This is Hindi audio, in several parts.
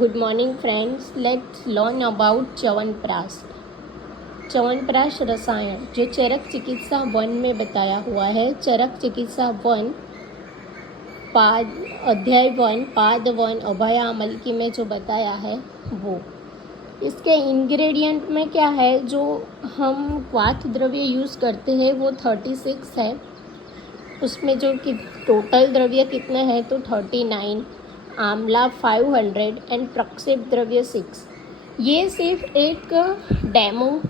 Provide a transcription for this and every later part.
Good morning friends, let's learn about chyawanprash. Chyawanprash रसायन जो चरक चिकित्सा 1 में बताया हुआ है। चरक चिकित्सा 1 पाद अध्याय 1 पाद 1 अभयामलकी में जो बताया है वो। इसके इंग्रेडिएंट में क्या है, जो हम क्वाथ द्रव्य यूज़ करते हैं वो 36 है। उसमें जो कि टोटल द्रव्य कितने हैं तो 39, आंवला 500 एंड प्रक्षेप द्रव्य 6। ये सिर्फ एक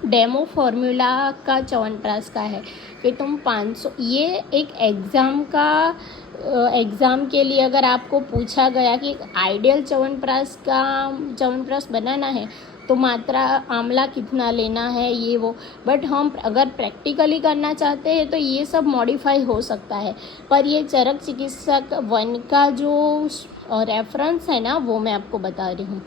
डेमो फार्मूला का च्यवनप्राश का है कि तुम 500, ये एक एग्ज़ाम के लिए अगर आपको पूछा गया कि आइडियल च्यवनप्राश बनाना है तो मात्रा आंवला कितना लेना है ये वो, बट हम अगर प्रैक्टिकली करना चाहते हैं तो ये सब मॉडिफाई हो सकता है। पर ये चरक चिकित्सक 1 का जो रेफरेंस है ना वो मैं आपको बता रही हूँ।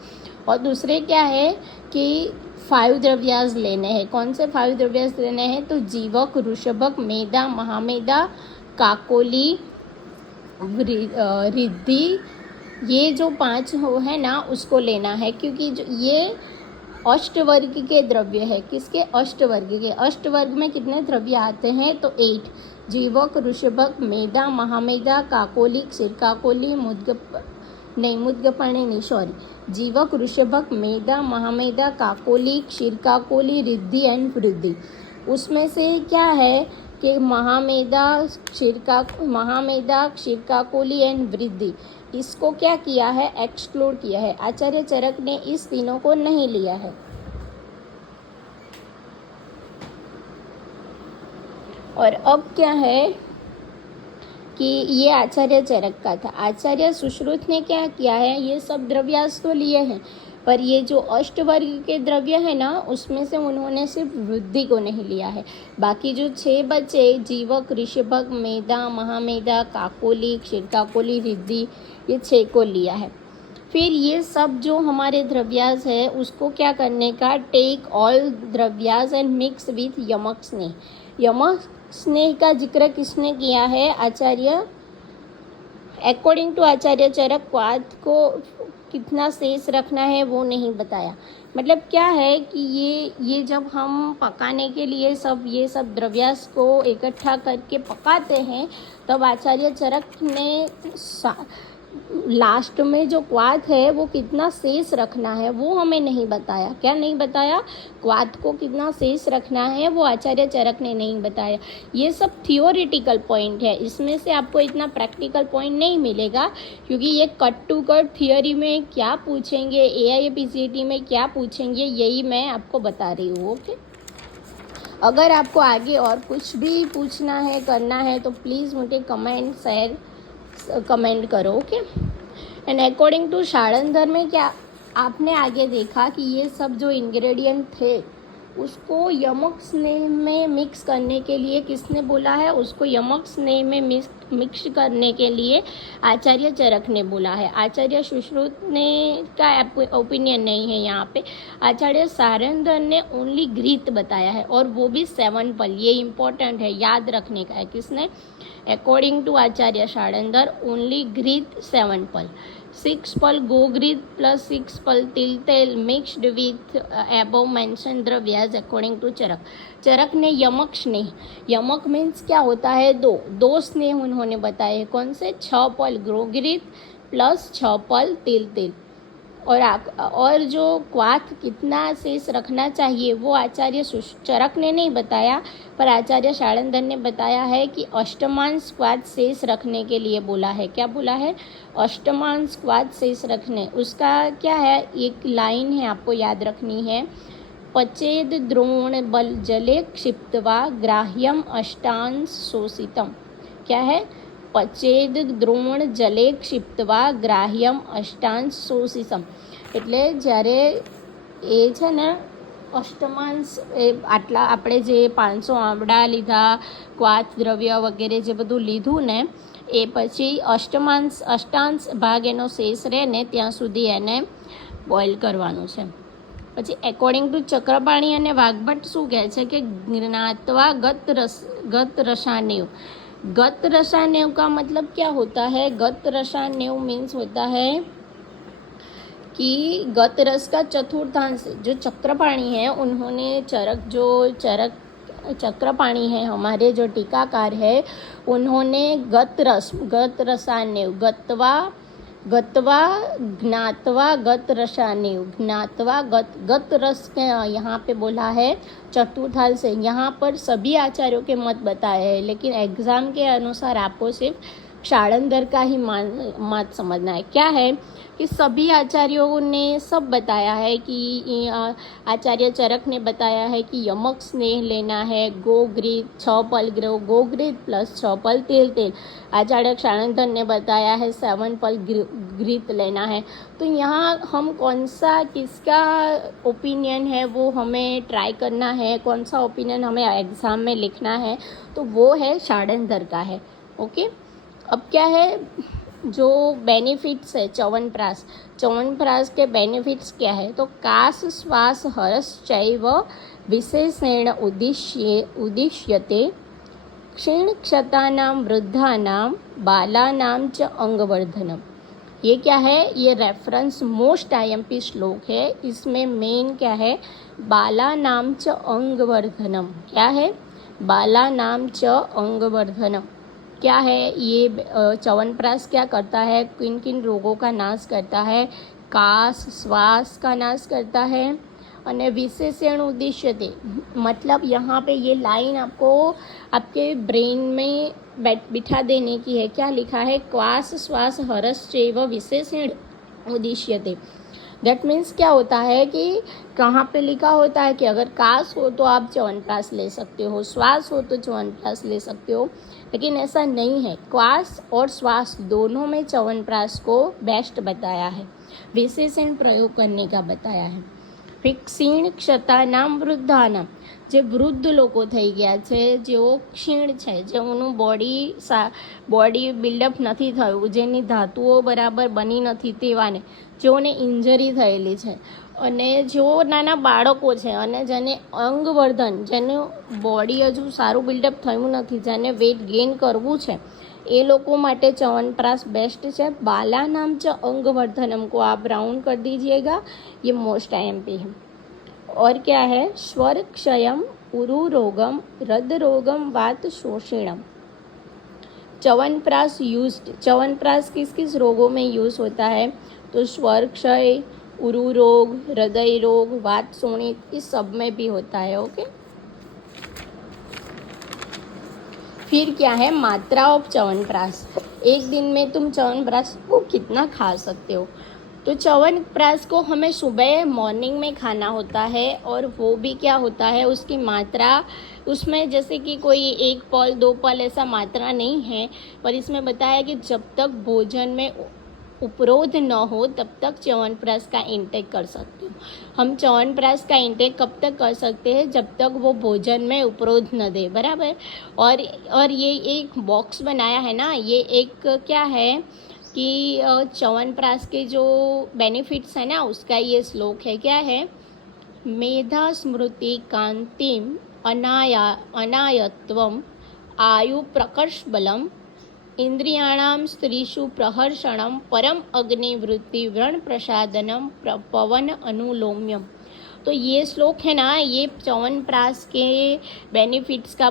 और दूसरे क्या है कि 5 द्रव्यास लेने हैं। कौन से 5 द्रव्यास लेने हैं तो जीवक, वृषभक, मेदा, महामेदा, काकोली, रिद्धि, ये जो 5 हो है ना उसको लेना है, क्योंकि जो ये अष्टवर्ग के द्रव्य है। किसके? अष्टवर्ग के। अष्टवर्ग में कितने द्रव्य आते हैं तो 8। जीवक, वृषभक, मेदा, महामेदा, काकोली, क्षीरकाकोली, मुद्गपाणी, सॉरी, जीवक, वृषभक, मेदा, महामेदा, काकोली, क्षीरकाकोली, रिद्धि एंड वृद्धि। उसमें से क्या है कि महामेदा, क्षीरकाकोली एंड वृद्धि, इसको क्या किया है, एक्सक्लूड किया है। आचार्य चरक ने इस तीनों को नहीं लिया है। और अब क्या है कि ये आचार्य चरक का था। आचार्य सुश्रुत ने क्या किया है, ये सब द्रव्यास तो लिए हैं, पर ये जो अष्टवर्ग के द्रव्य है ना उसमें से उन्होंने सिर्फ वृद्धि को नहीं लिया है। बाकी जो 6 बचे, जीवक, ऋषभक, मेदा, महामेदा, काकोली, क्षीरकाकोली, रिद्धि, ये 6 को लिया है। फिर ये सब जो हमारे द्रव्यास है उसको क्या करने का, take all dravyas and mix with yamaka sneha. यमक स्नेह का जिक्र किसने किया है, आचार्य। अकॉर्डिंग टू आचार्य चरक क्वाथ को कितना शेष रखना है वो नहीं बताया। मतलब क्या है कि ये जब हम पकाने के लिए ये सब द्रव्यास को इकट्ठा करके पकाते हैं तब आचार्य चरक ने लास्ट में जो क्वाथ है वो कितना शेष रखना है वो हमें नहीं बताया। क्या नहीं बताया? क्वाथ को कितना शेष रखना है वो आचार्य चरक ने नहीं बताया। ये सब थियोरिटिकल पॉइंट है, इसमें से आपको इतना प्रैक्टिकल पॉइंट नहीं मिलेगा, क्योंकि ये कट टू कट थियोरी में क्या पूछेंगे, AIPCT में क्या पूछेंगे, यही मैं आपको बता रही हूँ। ओके, अगर आपको आगे और कुछ भी पूछना है, करना है तो प्लीज़ मुझे कमेंट करो। ओके, एंड अकॉर्डिंग टू शाळंधर में क्या आपने आगे देखा कि ये सब जो इंग्रेडिएंट थे उसको यमक स्नेह में मिक्स करने के लिए किसने बोला है, उसको यमक स्नेह में मिक्स करने के लिए आचार्य चरक ने बोला है। आचार्य सुश्रुत ने का ओपिनियन नहीं है यहाँ पे। आचार्य शाळंधर ने ओनली घृत बताया है, और वो भी 7 पल। ये इम्पोर्टेंट है, याद रखने का है। किसने? अकॉर्डिंग टू आचार्य शाळंधर ओनली घृत 7 पल। 6 पल गोघृत प्लस 6 पल तिल तेल mixed with above mention dravyas according to Charak. Charak ने यमक स्नेह, यमक मीन्स क्या होता है, दो स्नेह उन्होंने बताए। कौन से? 6 पल गोघृत प्लस 6 पल तिल तेल। और जो क्वाथ कितना शेष रखना चाहिए वो आचार्य चरक ने नहीं बताया, पर आचार्य शाळंधर ने बताया है कि अष्टमांश क्वाथ शेष रखने के लिए बोला है। क्या बोला है? अष्टमांश क्वाथ शेष रखने। उसका क्या है, एक लाइन है आपको याद रखनी है, पचेद द्रोण बल जले क्षिप्त्वा ग्राह्यम अष्टांश शोषितम। क्या है? पचेद द्रोण जले क्षિપ્ત્વા ગ્રાહ્યમ અષ્ટાંશ શોષિતમ। એટલે જ્યારે એ છે ને અષ્ટમાંશ, એ આટલા આપણે જે 500 આંવડા લીધા, ક્વાથ દ્રવ્ય વગેરે જે બધું લીધું ને, એ પછી અષ્ટાંશ ભાગ એનો શેષ રહે ને ત્યાં સુધી એને બોઇલ કરવાનું છે। પછી એકોર્ડિંગ ટુ ચક્રપાણી અને વાઘભટ્ટ શું કહે છે કે જ્ઞાત્વા ગત રસાનેવ। गत रसायन का मतलब क्या होता है? गत रसायन मीन्स होता है कि गत रस का चतुर्थांश जो चक्रपाणी है उन्होंने चक्रपाणी है हमारे जो टीकाकार है उन्होंने गत रसान्य गत्वा ज्ञातवा गत रसान्य ज्ञातवा गत रस के यहाँ पे बोला है चतुर्थांश से। यहाँ पर सभी आचार्यों के मत बताए हैं, लेकिन एग्जाम के अनुसार आपको सिर्फ शाळंदर का ही मत समझना है। क्या है कि सभी आचार्यों ने सब बताया है कि आचार्य चरक ने बताया है कि यमक स्नेह लेना है, गोघृत 6 पल गोघृत प्लस 6 पल तेल। आचार्य शाळंदर ने बताया है 7 पल घृत लेना है। तो यहाँ हम किसका ओपिनियन है वो हमें ट्राई करना है, कौन सा ओपिनियन हमें एग्ज़ाम में लिखना है, तो वो है शाळंदर का है। ओके, अब क्या है जो बेनिफिट्स है च्यवनप्राश के बेनिफिट्स क्या है, तो कास श्वास हरश्चैव विशेषेण उद्दिश्यते क्षीणक्षतानां वृद्धानां बालानां च अंगवर्धनम। ये क्या है, ये रेफरेंस मोस्ट IMP श्लोक है। इसमें मेन क्या है, बालानां च अंगवर्धनम। क्या है, बालानां च अंगवर्धनम क्या है, ये च्यवनप्राश क्या करता है, किन किन रोगों का नाश करता है, कास श्वास का नाश करता है, और विशेषण उद्देश्य थे, मतलब यहाँ पे ये लाइन आपको आपके ब्रेन में बिठा देने की है। क्या लिखा है, क्वास श्वास हरश्चैव विशेषण उद्देश्य थे। दैट मीन्स क्या होता है कि कहाँ पे लिखा होता है कि अगर कास हो तो आप च्यवनप्राश ले सकते हो, श्वास हो तो च्यवनप्राश ले सकते हो, लेकिन ऐसा नहीं है। क्वास और श्वास दोनों में च्यवनप्राश को बेस्ट बताया है, विशेषण प्रयोग करने का बताया है। क्षीण क्षतानां वृद्धानां, જે વૃદ્ધ લોકો થઈ ગયા છે, જેઓ ક્ષીણ છે, જેઓનું બોડી બિલ્ડઅપ નથી થયું, જેની ધાતુઓ બરાબર બની નથી તેવાને, જેઓને ઇન્જરી થયેલી છે, અને જેઓ નાના બાળકો છે અને જેને અંગવર્ધન, જેનું બોડી હજુ સારું બિલ્ડઅપ થયું નથી, જેને વેટ ગેઇન કરવું છે, એ લોકો માટે च्यवनप्राश बेस्ट है। बालानां च अंगवर्धनम को आप राउंड कर दीजिएगा, ये मोस्ट IMP है। और क्या है, स्वर क्षयम उरु रोगम हृदय रोगम वात शोषिणम। च्यवनप्राश किस किस रोगों में यूज़ होता है, तो स्वर क्षय, उरु रोग, हृदय रोग, वात शोणित, इस सब में भी होता है। ओके, फिर क्या है, मात्रा ऑफ च्यवनप्राश। एक दिन में तुम च्यवनप्राश को कितना खा सकते हो, तो च्यवनप्राश को हमें सुबह मॉर्निंग में खाना होता है, और वो भी क्या होता है, उसकी मात्रा उसमें जैसे कि कोई 1 पल 2 पल ऐसा मात्रा नहीं है, पर इसमें बताया कि जब तक भोजन में उपरोध न हो तब तक च्यवनप्राश का इंटेक कर सकते हो। हम च्यवनप्राश का इंटेक कब तक कर सकते हैं, जब तक वो भोजन में उपरोध न दे, बराबर। और ये एक बॉक्स बनाया है ना, ये एक क्या है कि च्यवनप्राश के जो बेनिफिट्स है ना, उसका ये श्लोक है। क्या है, मेधा स्मृति कांतिम अनायत्वम आयु प्रकर्ष बलम इंद्रियाणाम स्त्रीषु प्रहर्षणम परम अग्निवृत्ति व्रण प्रसादनम पवन अनुलोम्यम। तो ये श्लोक है ना, ये च्यवनप्राश के बेनिफिट्स का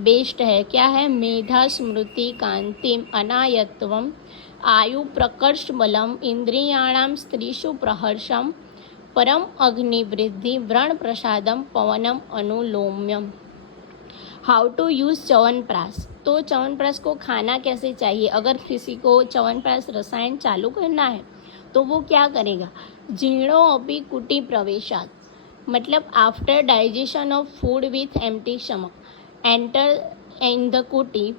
बेस्ट है। क्या है, मेधा स्मृति कांतिम अनायत्वम आयु प्रकर्ष बलम इंद्रियाणाम स्त्रीषु प्रहर्षम परम अग्निवृद्धि व्रण प्रसादम पवनम अनुलोम्यम। हाउ टू यूज़ च्यवनप्राश, तो च्यवनप्राश को खाना कैसे चाहिए। अगर किसी को च्यवनप्राश रसायन चालू करना है तो वो क्या करेगा, जीर्णो अपि कुटी प्रवेशात, मतलब after digestion of food with empty stomach enter in the कुटी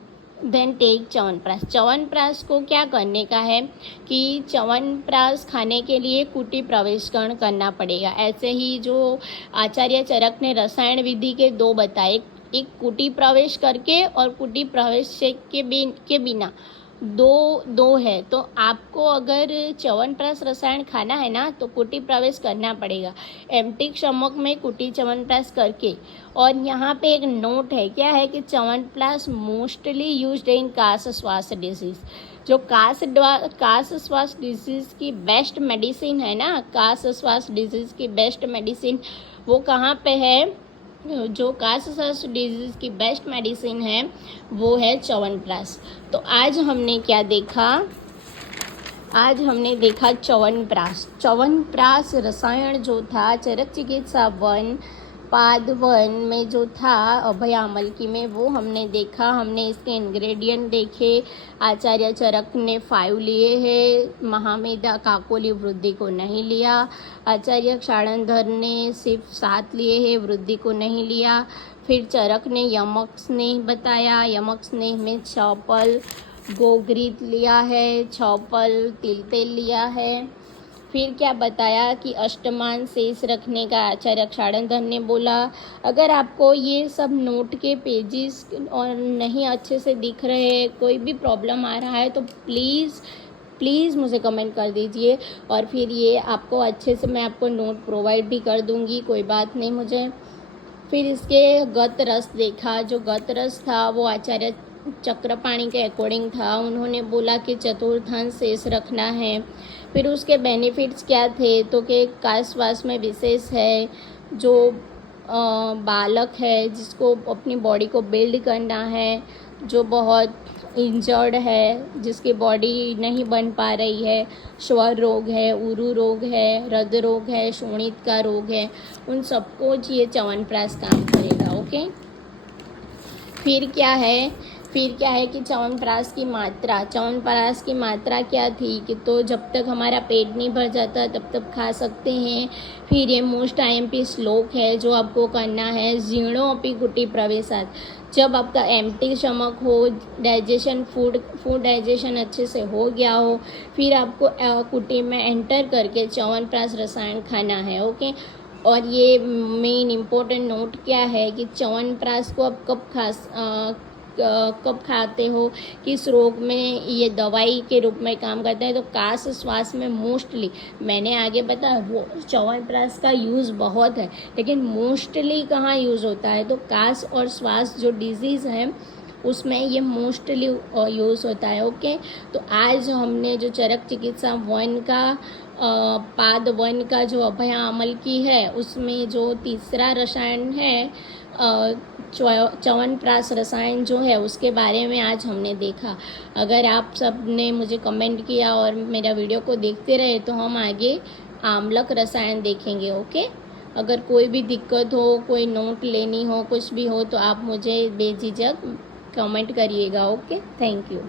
देन टेक च्यवनप्राश। च्यवनप्राश को क्या करने का है कि च्यवनप्राश खाने के लिए कुटी प्रवेश करना पड़ेगा। ऐसे ही जो आचार्य चरक ने रसायन विधि के 2 बताए, एक कुटी प्रवेश करके और कुटी प्रवेश के बिना, दो है। तो आपको अगर च्यवनप्राश रसायन खाना है ना तो कुटी प्रवेश करना पड़ेगा, एम्प्टी स्टमक में कुटी च्यवनप्राश करके। और यहाँ पे एक नोट है, क्या है कि च्यवनप्राश मोस्टली यूज्ड इन कास श्वास डिजीज। जो कास श्वास डिजीज़ की बेस्ट मेडिसिन है ना, कास श्वास डिजीज़ की बेस्ट मेडिसिन वो कहाँ पे है? जो कास श्वास डिजीज़ की बेस्ट मेडिसिन है वो है च्यवनप्राश। तो आज हमने क्या देखा? आज हमने देखा च्यवनप्राश। च्यवनप्राश रसायन जो था चरक चिकित्सा 1 पाद 1 में जो था अभय आमलकी में, वो हमने देखा। हमने इसके इंग्रेडिएंट देखे। आचार्य चरक ने 5 लिए हैं, महामेधा काकोली वृद्धि को नहीं लिया। आचार्य शाड़ंधर ने सिर्फ 7 लिए हैं, वृद्धि को नहीं लिया। फिर चरक ने यमक स्नेह बताया, यमक स्नेह में 6 पल गोघृत लिया है, 6 पल तिल तेल लिया है। फिर क्या बताया कि अष्टमान शेष रखने का आचार्य शाड़ंधर ने बोला। अगर आपको ये सब नोट के पेजेस और नहीं अच्छे से दिख रहे, कोई भी प्रॉब्लम आ रहा है तो प्लीज़ मुझे कमेंट कर दीजिए, और फिर ये आपको अच्छे से मैं आपको नोट प्रोवाइड भी कर दूँगी, कोई बात नहीं मुझे। फिर इसके गत रस देखा। जो गत रस था वो आचार्य चक्रपाणी के अकॉर्डिंग था। उन्होंने बोला कि चतुर्थांश शेष रखना है। फिर उसके बेनिफिट्स क्या थे? तो कि काश्वास में विशेष है, जो बालक है जिसको अपनी बॉडी को बिल्ड करना है, जो बहुत इंजर्ड है, जिसकी बॉडी नहीं बन पा रही है, स्वर रोग है, उरु रोग है, हृदय रोग है, शोणित का रोग है, उन सबको ये च्यवनप्राश काम करेगा। ओके। फिर क्या है कि च्यवनप्राश की मात्रा क्या थी कि तो जब तक हमारा पेट नहीं भर जाता तब तक खा सकते हैं। फिर ये मोस्ट IMP श्लोक है जो आपको करना है, जीर्णो अपि कुटी प्रवेशात। जब आपका एम्प्टी स्टमक हो, फूड डाइजेशन अच्छे से हो गया हो, फिर आपको कुटी में एंटर करके च्यवनप्राश रसायन खाना है। ओके। और ये मेन इम्पोर्टेंट नोट क्या है कि च्यवनप्राश को आप कब खाते हो, किस रोग में ये दवाई के रूप में काम करता है? तो कास श्वास में मोस्टली, मैंने आगे बताया वो च्यवनप्राश का यूज़ बहुत है, लेकिन मोस्टली कहाँ यूज़ होता है? तो कास और श्वास जो डिजीज़ है उसमें ये मोस्टली यूज़ होता है। ओके। तो आज हमने जो चरक चिकित्सा 1 का पाद 1 का जो अभय आमलकी है उसमें जो तीसरा रसायन है च्यवनप्राश रसायन जो है उसके बारे में आज हमने देखा। अगर आप सब ने मुझे कमेंट किया और मेरा वीडियो को देखते रहे तो हम आगे आमलक रसायन देखेंगे। ओके। अगर कोई भी दिक्कत हो, कोई नोट लेनी हो, कुछ भी हो तो आप मुझे बेझिझक कमेंट करिएगा। ओके। Thank you.